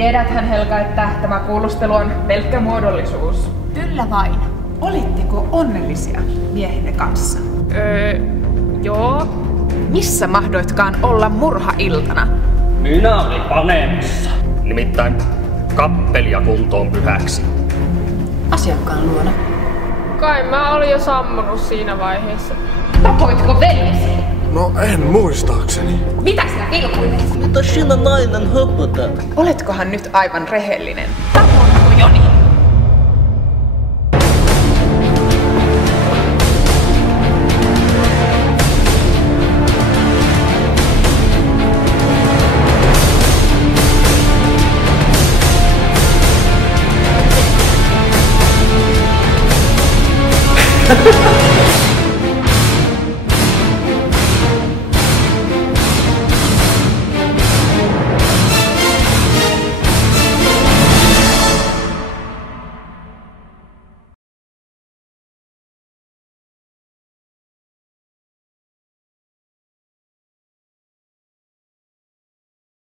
Tiedäthän Helga, että tämä kuulustelu on pelkkä muodollisuus. Kyllä vain. Olitteko onnellisia miehenne kanssa? Joo. Missä mahdoitkaan olla murhailtana? Minä olin panemassa. Nimittäin kappelia kuntoon pyhäksi. Asiakkaan luona. Kai mä olin jo sammunut siinä vaiheessa. Tapoitko veljesi? No en muistaakseni. Mitä sinä vilkuilet? Mitä sinä nainen höpötät? Oletkohan nyt aivan rehellinen? Tapoitko Joni?